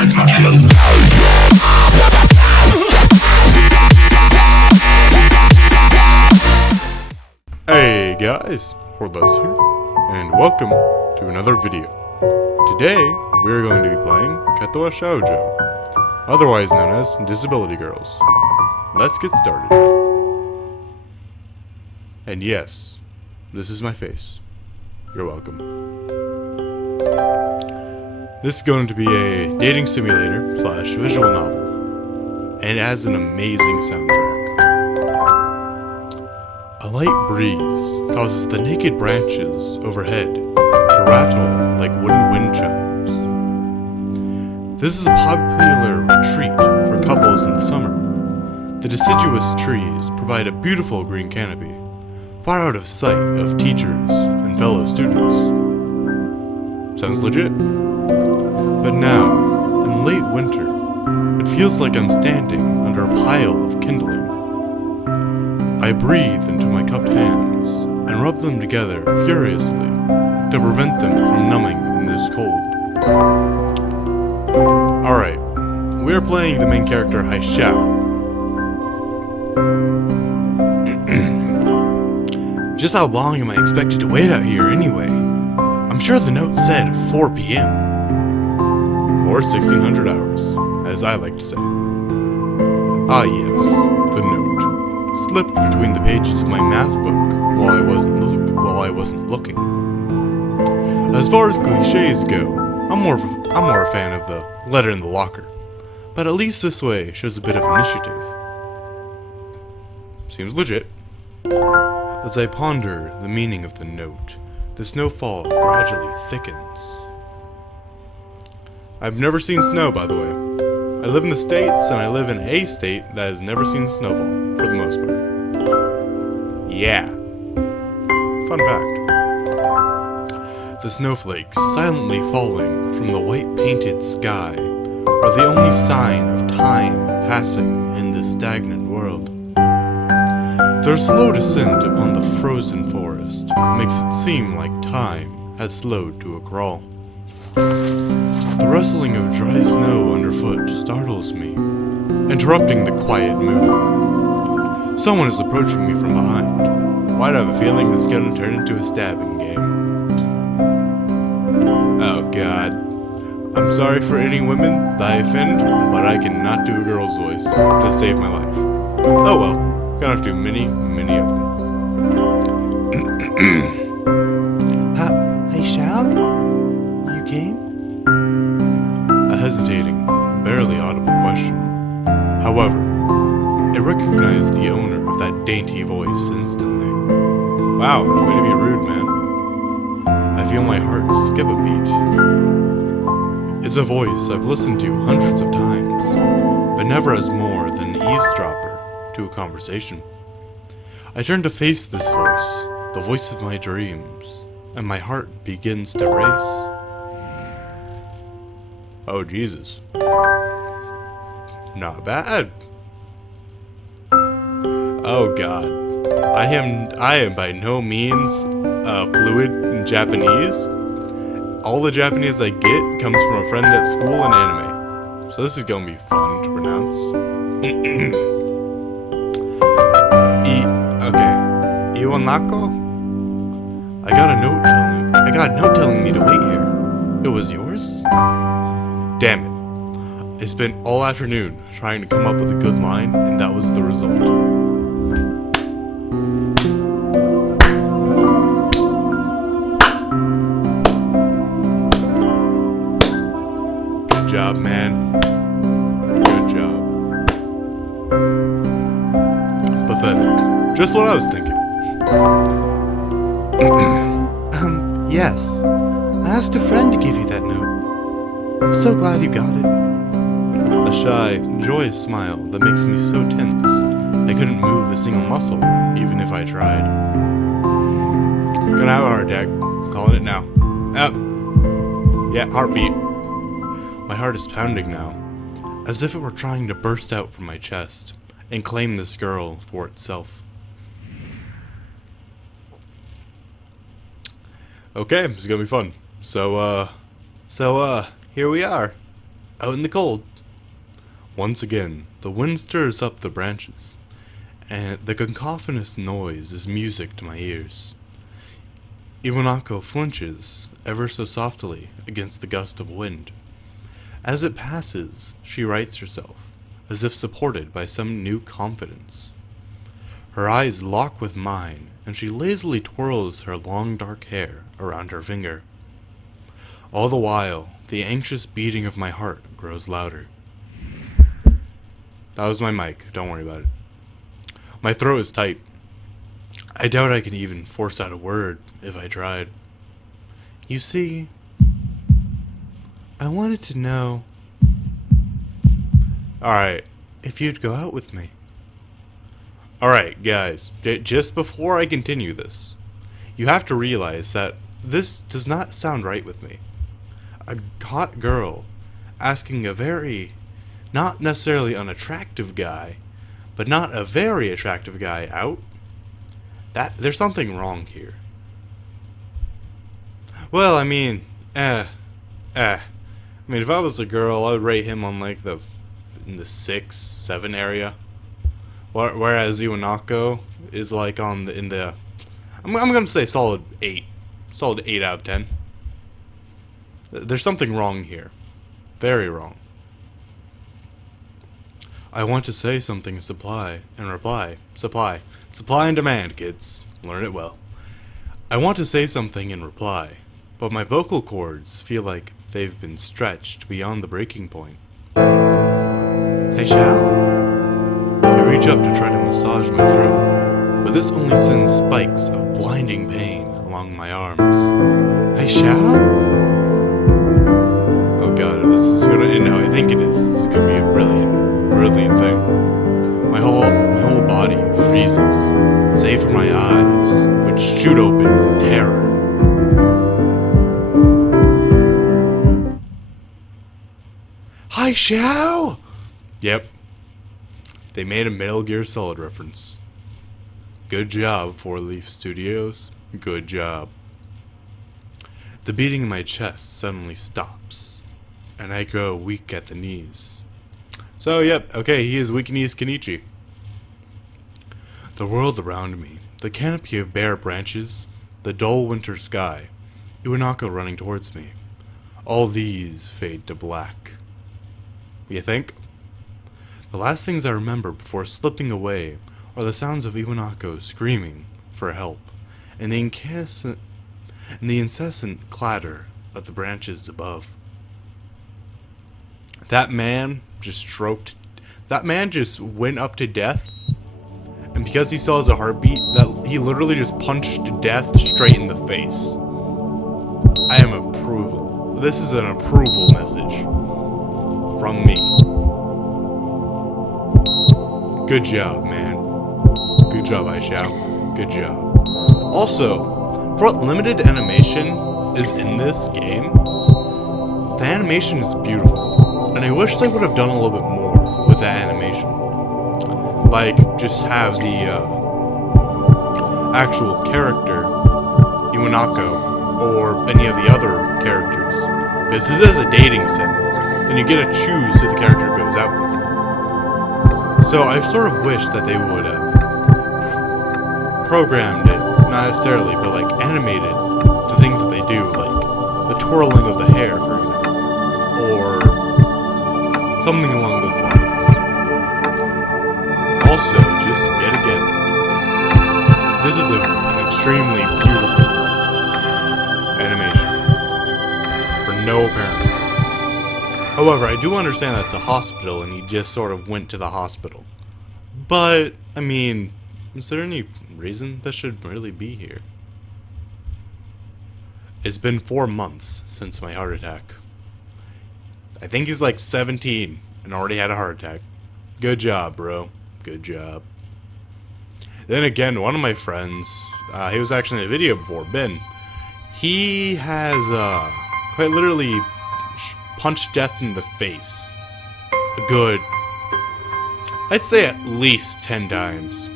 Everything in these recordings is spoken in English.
Hey guys, Laszlo here, and welcome to another video. Today, we're going to be playing Katawa Shoujo, otherwise known as Disability Girls. Let's get started. And yes, this is my face. You're welcome. This is going to be a dating simulator / visual novel, and it has an amazing soundtrack. A light breeze causes the naked branches overhead to rattle like wooden wind chimes. This is a popular retreat for couples in the summer. The deciduous trees provide a beautiful green canopy, far out of sight of teachers and fellow students. Sounds legit. But now, in late winter, it feels like I'm standing under a pile of kindling. I breathe into my cupped hands and rub them together furiously to prevent them from numbing in this cold. Alright, we are playing the main character Laszlo. Just how long am I expected to wait out here anyway? I'm sure the note said 4 p.m. Or 1600 hours, as I like to say. Ah yes, the note. Slipped between the pages of my math book while I wasn't looking. As far as cliches go, I'm more a fan of the letter in the locker, but at least this way shows a bit of initiative. Seems legit. As I ponder the meaning of the note, the snowfall gradually thickens. I've never seen snow, by the way. I live in the States, and I live in a state that has never seen snowfall, for the most part. Yeah. Fun fact. The snowflakes silently falling from the white painted sky are the only sign of time passing in this stagnant world. Their slow descent upon the frozen forest makes it seem like time has slowed to a crawl. The rustling of dry snow underfoot startles me, interrupting the quiet mood. Someone is approaching me from behind. Why do I have a feeling this is going to turn into a stabbing game? Oh god. I'm sorry for any women that I offend, but I cannot do a girl's voice to save my life. Oh well, gonna have to do many of them. Hey Shao? You came? A hesitating, barely audible question. However, I recognized the owner of that dainty voice instantly. Wow, way to be rude, man. I feel my heart skip a beat. It's a voice I've listened to hundreds of times, but never as more than an eavesdropper to a conversation. I turn to face this voice, the voice of my dreams, and my heart begins to race. Oh, Jesus. Not bad. Oh, God. I am by no means fluent in Japanese. All the Japanese I get comes from a friend at school in anime. So this is gonna be fun to pronounce. Okay. Iwanako? I got a note telling me to wait here. It was yours? Damn it. I spent all afternoon trying to come up with a good line, and that was the result. Good job, man. Good job. Pathetic. Just what I was thinking. Yes. I asked a friend to give you that note. I'm so glad you got it. A shy, joyous smile that makes me so tense I couldn't move a single muscle, even if I tried. Gonna have a heart attack. Calling it now. Yeah, heartbeat. My heart is pounding now, as if it were trying to burst out from my chest and claim this girl for itself. Okay, this is gonna be fun. So, here we are. out in the cold. Once again, the wind stirs up the branches, and the cacophonous noise is music to my ears. Iwanako flinches ever so softly against the gust of wind. As it passes, she rights herself, as if supported by some new confidence. Her eyes lock with mine, and she lazily twirls her long dark hair around her finger. All the while, the anxious beating of my heart grows louder. That was my mic, don't worry about it. My throat is tight. I doubt I can even force out a word if I tried. You see, I wanted to know, alright, if you'd go out with me. Alright, guys, just before I continue this, you have to realize that this does not sound right with me. A hot girl asking a very, not necessarily unattractive guy, but not a very attractive guy out? There's something wrong here. Well, I mean, I mean, if I was a girl, I would rate him on like in the 6, 7 area. Whereas Iwanako is like I'm gonna say solid 8. Solid 8 out of 10. There's something wrong here. Very wrong. I want to say something supply and reply. Supply and demand, kids. Learn it well. I want to say something in reply, but my vocal cords feel like they've been stretched beyond the breaking point. Hey, Shao? I reach up to try to massage my throat, but this only sends spikes of blinding pain along my arms. Hey, Shao? Oh god, if this is gonna end how I think it is, this is gonna be a brilliant thing. My whole body freezes, save for my eyes, which shoot open in terror. Hi, Shao! Yep. They made a Metal Gear Solid reference. Good job, 4 Leaf Studios. Good job. The beating in my chest suddenly stops, and I grow weak at the knees. So, yep, okay, he is weak knees Kenichi. The world around me, the canopy of bare branches, the dull winter sky, Iwanako running towards me. All these fade to black. You think? The last things I remember before slipping away are the sounds of Iwanako screaming for help, and the incessant clatter of the branches above. That man just went up to death, and because he still has a heartbeat, that he literally just punched death straight in the face. I am approval. This is an approval message from me. Good job, man. Good job, Aishao. Good job. Also, for what limited animation is in this game, the animation is beautiful, and I wish they would have done a little bit more with that animation. Like, just have the actual character, Iwanako, or any of the other characters. Because this is a dating sim, and you get to choose who the character goes out with. So I sort of wish that they would have programmed it, not necessarily, but like animated the things that they do, like the twirling of the hair, for example, or something along those lines. Also, just yet again, this is an extremely beautiful animation for no apparent reason. However, I do understand that's a hospital and he just sort of went to the hospital. But, I mean, is there any reason that should really be here? It's been 4 months since my heart attack. I think he's like 17 and already had a heart attack. Good job, bro. Good job. Then again, one of my friends, he was actually in a video before, Ben. He has quite literally punched death in the face. A good, I'd say at least 10 times.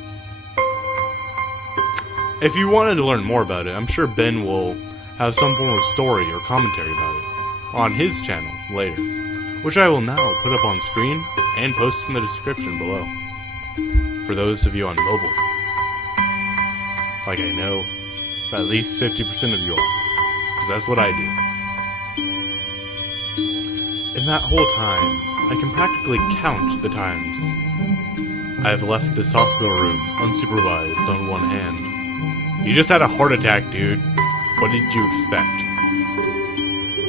If you wanted to learn more about it, I'm sure Ben will have some form of story or commentary about it on his channel later. which I will now put up on screen and post in the description below. For those of you on mobile, like I know at least 50% of you are, because that's what I do. In that whole time, I can practically count the times I've left this hospital room unsupervised on one hand. You just had a heart attack, dude. What did you expect?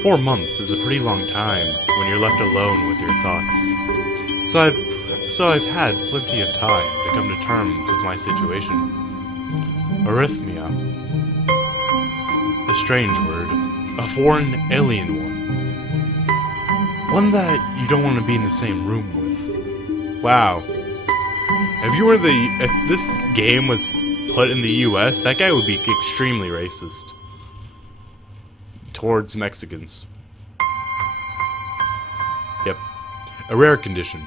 4 months is a pretty long time when you're left alone with your thoughts. So I've had plenty of time to come to terms with my situation. Arrhythmia. A strange word. A foreign alien one. One that you don't want to be in the same room with. Wow. If this game was put in the US, that guy would be extremely racist towards Mexicans. Yep. A rare condition.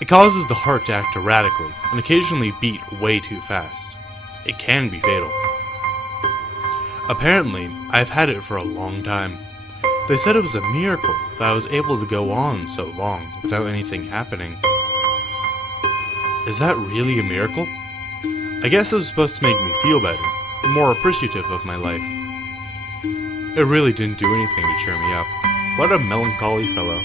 It causes the heart to act erratically and occasionally beat way too fast. It can be fatal. Apparently, I've had it for a long time. They said it was a miracle that I was able to go on so long without anything happening. Is that really a miracle? I guess it was supposed to make me feel better, more appreciative of my life. It really didn't do anything to cheer me up. What a melancholy fellow.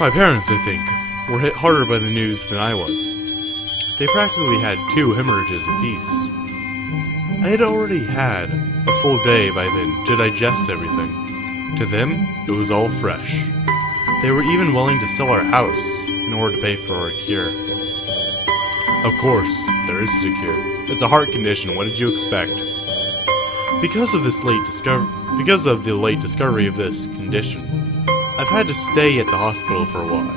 My parents, I think, were hit harder by the news than I was. They practically had 2 hemorrhages apiece. I had already had a full day by then to digest everything. To them, it was all fresh. They were even willing to sell our house in order to pay for a cure. Of course, there isn't a cure. It's a heart condition, what did you expect? Because of the late discovery of this condition, I've had to stay at the hospital for a while.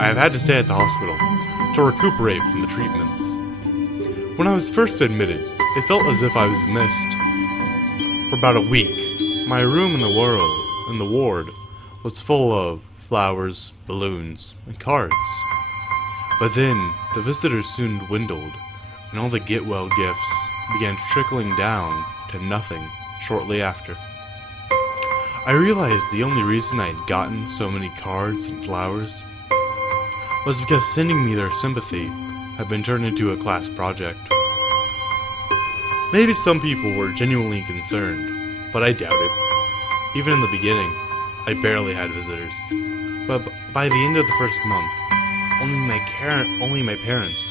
I have had to stay at the hospital to recuperate from the treatments. When I was first admitted, it felt as if I was missed. For about a week, my room in the ward was full of flowers, balloons, and cards. But then, the visitors soon dwindled, and all the get-well gifts began trickling down to nothing shortly after. I realized the only reason I had gotten so many cards and flowers was because sending me their sympathy had been turned into a class project. Maybe some people were genuinely concerned, but I doubt it. Even in the beginning, I barely had visitors. But by the end of the first month, only my parents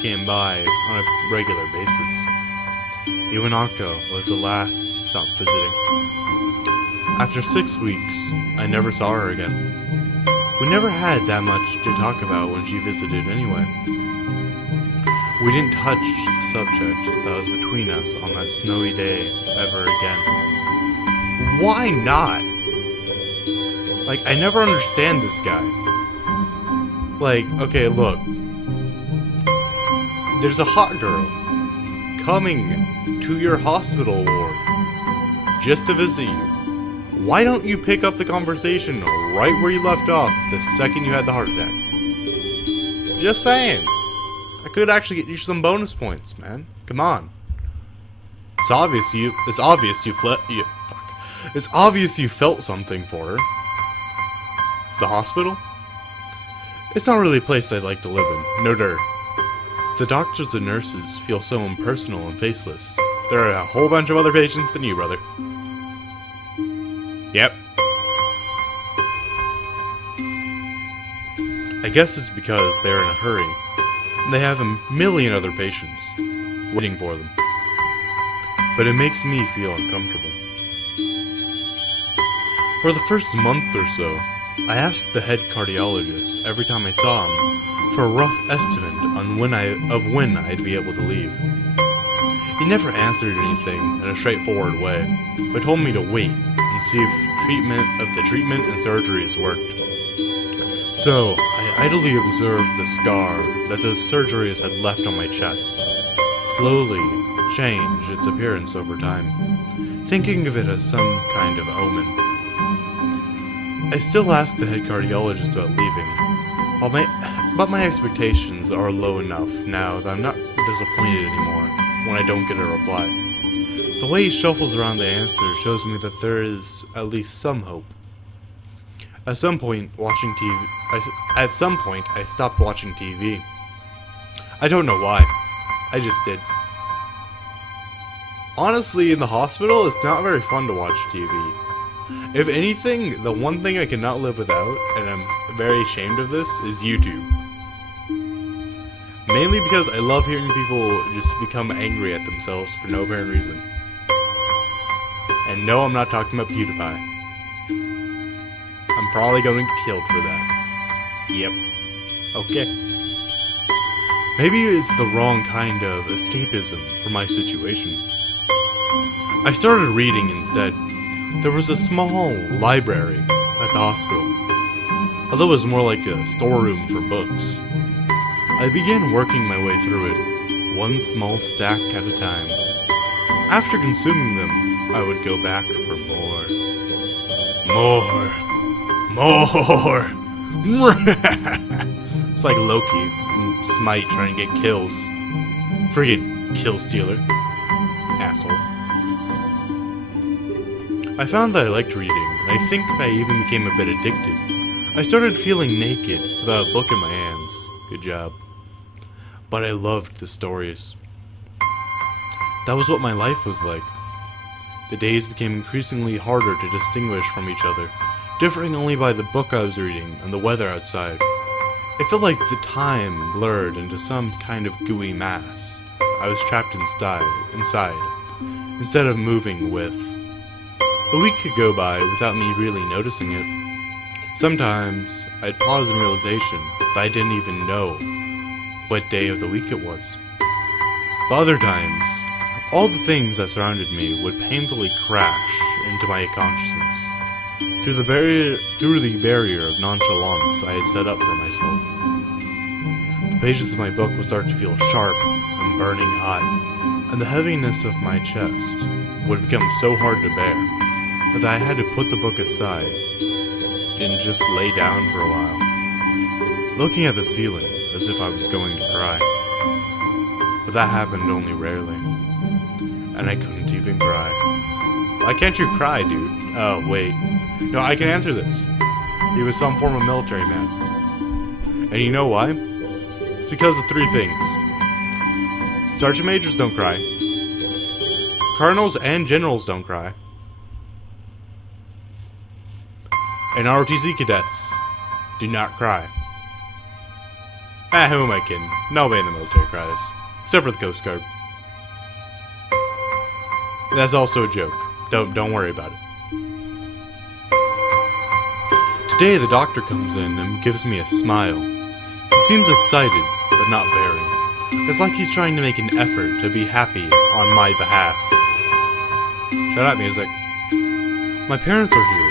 came by on a regular basis. Iwanaka was the last to stop visiting. After 6 weeks, I never saw her again. We never had that much to talk about when she visited anyway. We didn't touch the subject that was between us on that snowy day ever again. Why not? Like, I never understand this guy. Like, okay, look. There's a hot girl coming to your hospital ward just to visit you. Why don't you pick up the conversation right where you left off the second you had the heart attack? Just saying. I could actually get you some bonus points, man. Come on. It's obvious you felt something for her. The hospital? It's not really a place I'd like to live in. No dirt. The doctors and nurses feel so impersonal and faceless. There are a whole bunch of other patients than you, brother. Yep. I guess it's because they're in a hurry, and they have a million other patients waiting for them. But it makes me feel uncomfortable. For the first month or so, I asked the head cardiologist every time I saw him for a rough estimate on when I'd be able to leave. He never answered anything in a straightforward way, but told me to wait and see if the treatment and surgeries worked. So, I idly observed the scar that those surgeries had left on my chest slowly change its appearance over time, thinking of it as some kind of omen. I still asked the head cardiologist about leaving, but my expectations are low enough now that I'm not disappointed anymore when I don't get a reply. The way he shuffles around the answer shows me that there is at least some hope. At some point, I stopped watching TV. I don't know why. I just did. Honestly, in the hospital, it's not very fun to watch TV. If anything, the one thing I cannot live without, and I'm very ashamed of this, is YouTube. Mainly because I love hearing people just become angry at themselves for no apparent reason. And no, I'm not talking about PewDiePie. I'm probably going to get killed for that. Yep. Okay. Maybe it's the wrong kind of escapism for my situation. I started reading instead. There was a small library at the hospital, although it was more like a storeroom for books. I began working my way through it, one small stack at a time. After consuming them, I would go back for more. It's like Loki, Smite trying to get kills. Friggin' kill stealer. Asshole. I found that I liked reading, and I think I even became a bit addicted. I started feeling naked without a book in my hands. Good job. But I loved the stories. That was what my life was like. The days became increasingly harder to distinguish from each other, differing only by the book I was reading and the weather outside. It felt like the time blurred into some kind of gooey mass. I was trapped inside, instead of moving with. A week could go by without me really noticing it. Sometimes, I'd pause in realization that I didn't even know what day of the week it was. But other times, all the things that surrounded me would painfully crash into my consciousness through the barrier of nonchalance I had set up for myself. The pages of my book would start to feel sharp and burning hot, and the heaviness of my chest would become so hard to bear that I had to put the book aside and just lay down for a while, looking at the ceiling as if I was going to cry. But that happened only rarely, and I couldn't even cry. Why can't you cry, dude? Oh, wait. No, I can answer this. He was some form of military man. And you know why? It's because of three things. Sergeant Majors don't cry. Colonels and Generals don't cry. And ROTC cadets do not cry. Who am I kidding? Nobody in the military cries. Except for the Coast Guard. That's also a joke. Don't worry about it. Today the doctor comes in and gives me a smile. He seems excited, but not very. It's like he's trying to make an effort to be happy on my behalf. Shut up, music. My parents are here.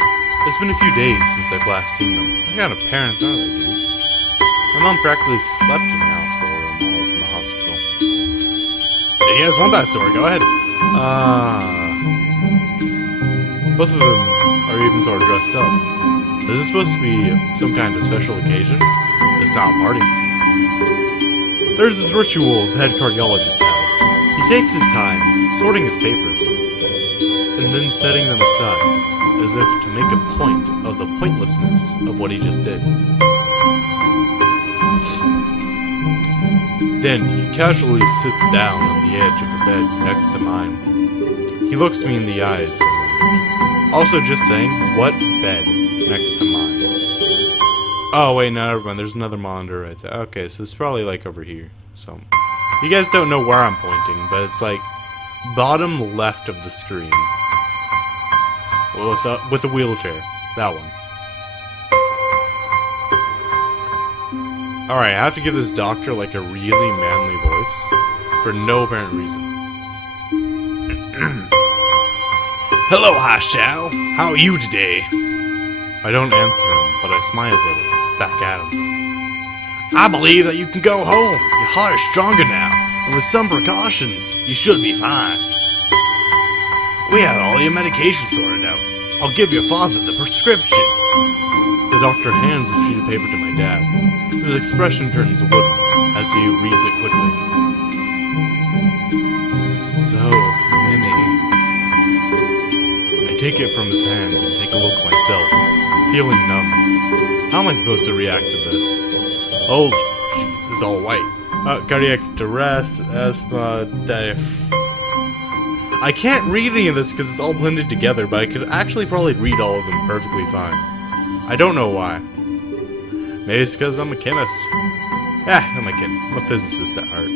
It's been a few days since I've last seen them. What kind of parents are they, dude? My mom practically slept in my hospital room while I was in the hospital. If you guys want that story, go ahead. Both of them are even sort of dressed up. Is this supposed to be some kind of special occasion? It's not a party. There's this ritual the head cardiologist has. He takes his time, sorting his papers, and then setting them aside, as if to make a point of the pointlessness of what he just did. Then he casually sits down on the edge of the bed next to mine. He looks me in the eyes for a moment. Also just saying, what bed next to mine? Oh wait, no, never mind, there's another monitor right there. Okay, so it's probably like over here. So, you guys don't know where I'm pointing, but it's like bottom left of the screen. With a wheelchair. That one. Alright, I have to give this doctor like a really manly voice. For no apparent reason. Hello, Hashao. How are you today? I don't answer him, but I smile a little, back at him. I believe that you can go home. Your heart is stronger now, and with some precautions, you should be fine. We have all your medication sorted out. I'll give your father the prescription. The doctor hands a sheet of paper to my dad, whose expression turns wooden as he reads it quickly. So many take it from his hand and take a look myself, feeling numb. How am I supposed to react to this? Holy shit, this is all white. Cardiac arrest, asthma, I can't read any of this because it's all blended together, but I could actually probably read all of them perfectly fine. I don't know why. Maybe it's because I'm a chemist. I'm a kid. I'm a physicist at heart.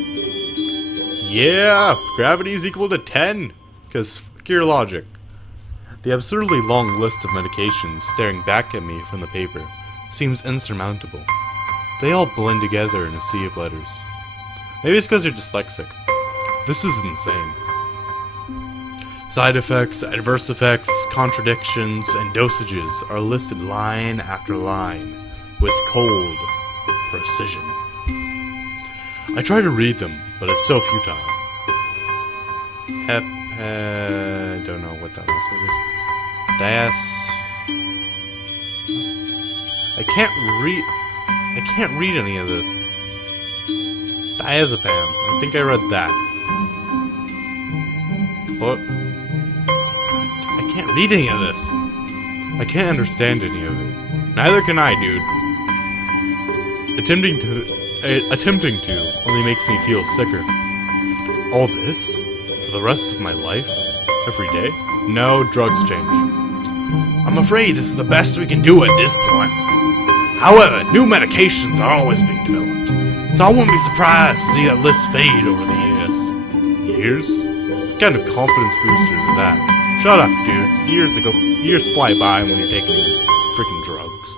Yeah, gravity is equal to 10. Because fuck your logic. The absurdly long list of medications staring back at me from the paper seems insurmountable. They all blend together in a sea of letters. Maybe it's because you're dyslexic. This is insane. Side effects, adverse effects, contradictions, and dosages are listed line after line with cold precision. I try to read them, but it's so futile. I don't know what that last word is. I can't read any of this. Diazepam. I think I read that. What? God, I can't read any of this. I can't understand any of it. Neither can I, dude. Attempting to only makes me feel sicker. All this? For the rest of my life? Every day? No, drugs change. I'm afraid this is the best we can do at this point. However, new medications are always being developed, so I wouldn't be surprised to see that list fade over the years. Years? What kind of confidence booster is that? Shut up, dude. Years fly by when you're taking freaking drugs.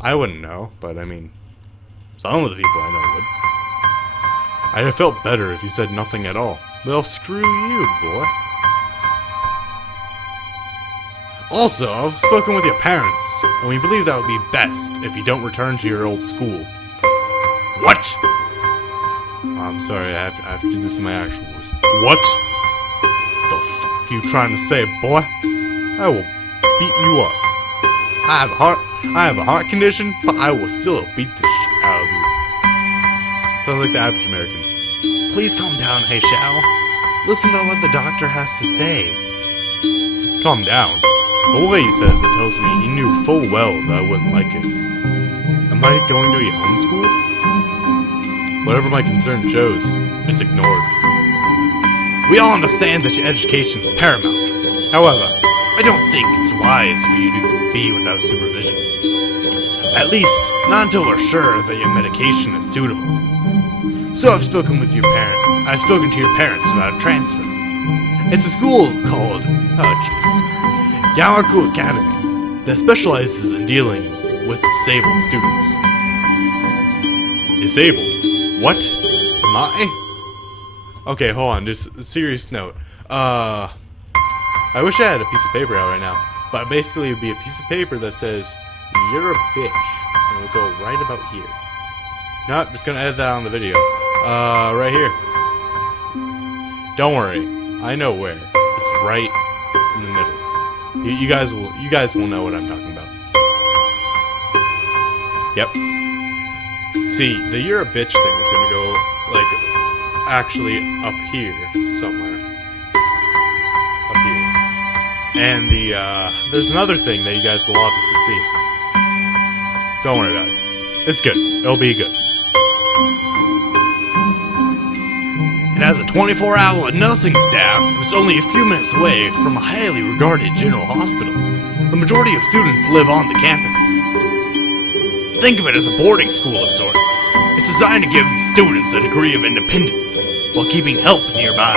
I wouldn't know, but I mean, some of the people I know would. I'd have felt better if you said nothing at all. Well, screw you, boy. Also, I've spoken with your parents, and we believe that would be best if you don't return to your old school. What? I'm sorry, I have to do this in my actual voice. What? The fuck you trying to say, boy? I will beat you up. I have a heart condition, but I will still beat the shit out of you. Sounds like the average American. Please calm down, hey Shao. Listen to what the doctor has to say. Calm down. The way he says it tells me he knew full well that I wouldn't like it. Am I going to be homeschooled? Whatever my concern shows, it's ignored. We all understand that your education is paramount. However, I don't think it's wise for you to be without supervision. At least, not until we're sure that your medication is suitable. So I've spoken to your parents about a transfer. It's a school called, Yamaku Academy that specializes in dealing with disabled students. Disabled? What? Am I? Okay, hold on, just a serious note. I wish I had a piece of paper out right now, but basically it would be a piece of paper that says, "You're a bitch," and it would go right about here. No, just gonna edit that on the video. Right here. Don't worry, I know where. It's right in the middle. You guys will know what I'm talking about. Yep. See, the "you're a bitch" thing is gonna go like actually up here somewhere. Up here. And there's another thing that you guys will obviously see. Don't worry about it. It's good. It'll be good. It has a 24-hour nursing staff and is only a few minutes away from a highly regarded general hospital. The majority of students live on the campus. Think of it as a boarding school of sorts. It's designed to give students a degree of independence while keeping help nearby.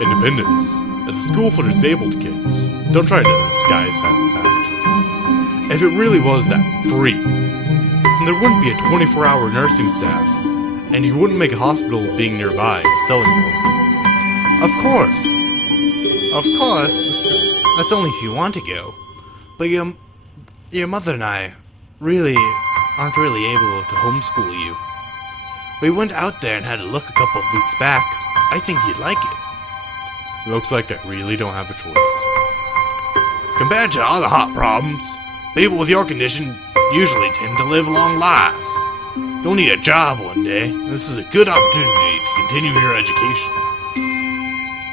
Independence? It's a school for disabled kids. Don't try to disguise that fact. If it really was that free, then there wouldn't be a 24-hour nursing staff. And you wouldn't make a hospital being nearby a selling point. Of course, that's only if you want to go. But your mother and I aren't really able to homeschool you. We went out there and had a look a couple of weeks back. I think you'd like it. Looks like I really don't have a choice. Compared to other heart problems, people with your condition usually tend to live long lives. You'll need a job one day. This is a good opportunity to continue your education.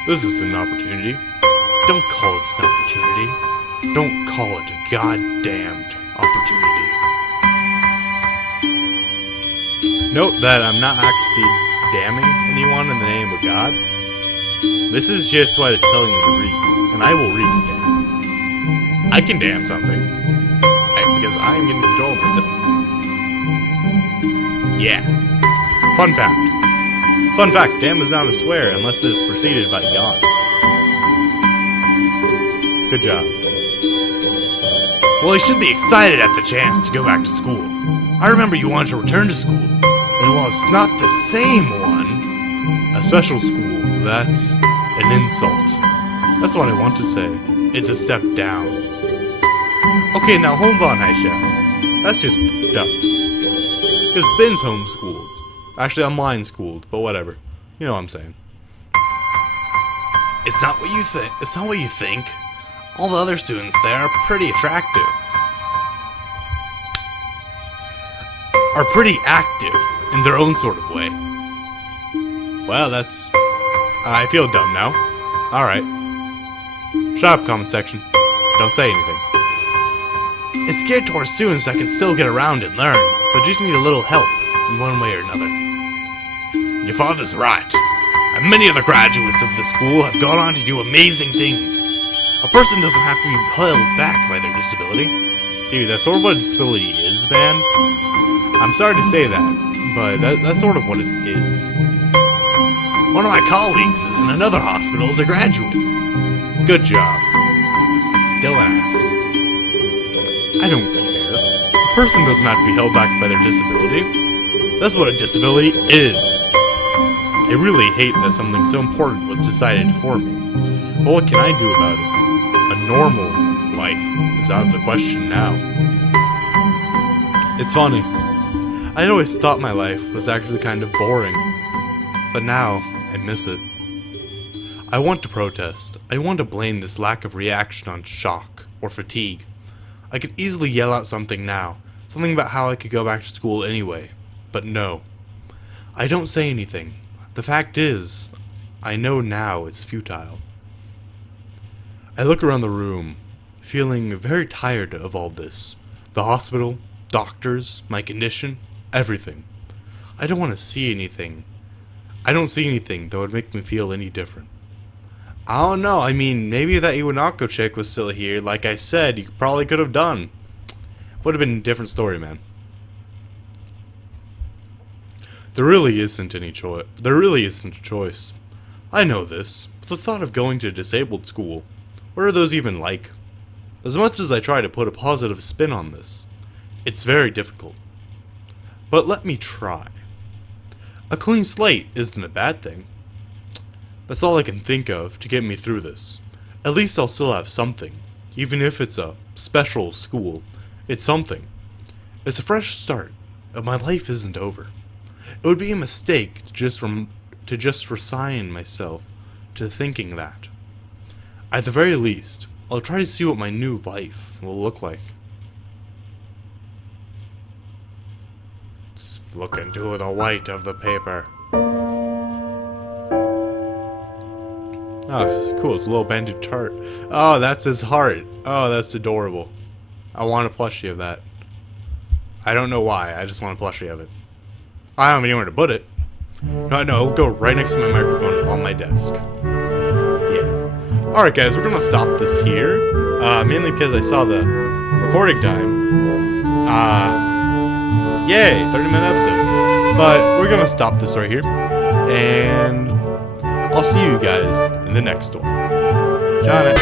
This is an opportunity. Don't call it an opportunity. Don't call it a goddamned opportunity. Note that I'm not actually damning anyone in the name of God. This is just what it's telling me to read, and I will read it damn. I can damn something, because I am in control of myself. Yeah. Fun fact. Fun fact, damn is not a swear unless it is preceded by God. Good job. Well, you should be excited at the chance to go back to school. I remember you wanted to return to school, and while it's not the same one, a special school, that's an insult. That's what I want to say. It's a step down. Okay, now hold on, Aisha. That's just dumb. Because Ben's homeschooled. Actually, I'm online schooled, but whatever. You know what I'm saying. It's not what you think. It's not what you think. All the other students there are pretty attractive. Are pretty active in their own sort of way. Well, that's... I feel dumb now. Alright. Shut up, comment section. Don't say anything. It's geared towards students that can still get around and learn, but just need a little help in one way or another. Your father's right. And many other graduates of the school have gone on to do amazing things. A person doesn't have to be held back by their disability. Dude, that's sort of what a disability is, man. I'm sorry to say that, but that's sort of what it is. One of my colleagues in another hospital is a graduate. Good job. Still an ass. I don't care. A person doesn't have to be held back by their disability. That's what a disability is. I really hate that something so important was decided for me. But what can I do about it? A normal life is out of the question now. It's funny. I'd always thought my life was actually kind of boring. But now, I miss it. I want to protest. I want to blame this lack of reaction on shock or fatigue. I could easily yell out something now. Something about how I could go back to school anyway. But no. I don't say anything. The fact is, I know now it's futile. I look around the room, feeling very tired of all this. The hospital, doctors, my condition, everything. I don't want to see anything. I don't see anything that would make me feel any different. I don't know, I mean, maybe if that Iwanako chick was still here, like I said, you probably could have done. Would have been a different story, man. There really isn't a choice. I know this, but the thought of going to a disabled school, what are those even like? As much as I try to put a positive spin on this, it's very difficult. But let me try. A clean slate isn't a bad thing. That's all I can think of to get me through this. At least I'll still have something. Even if it's a special school, it's something. It's a fresh start, and my life isn't over. It would be a mistake to just resign myself to thinking that. At the very least, I'll try to see what my new life will look like. Just look into the white of the paper. Oh, cool, it's a little bandaged heart. Oh, that's his heart. Oh, that's adorable. I want a plushie of that. I don't know why, I just want a plushie of it. I don't have anywhere to put it. No, it'll go right next to my microphone on my desk. Yeah. Alright guys, we're gonna stop this here. Mainly because I saw the recording time. Yay, 30-minute episode. But we're gonna stop this right here. And I'll see you guys in the next one. John.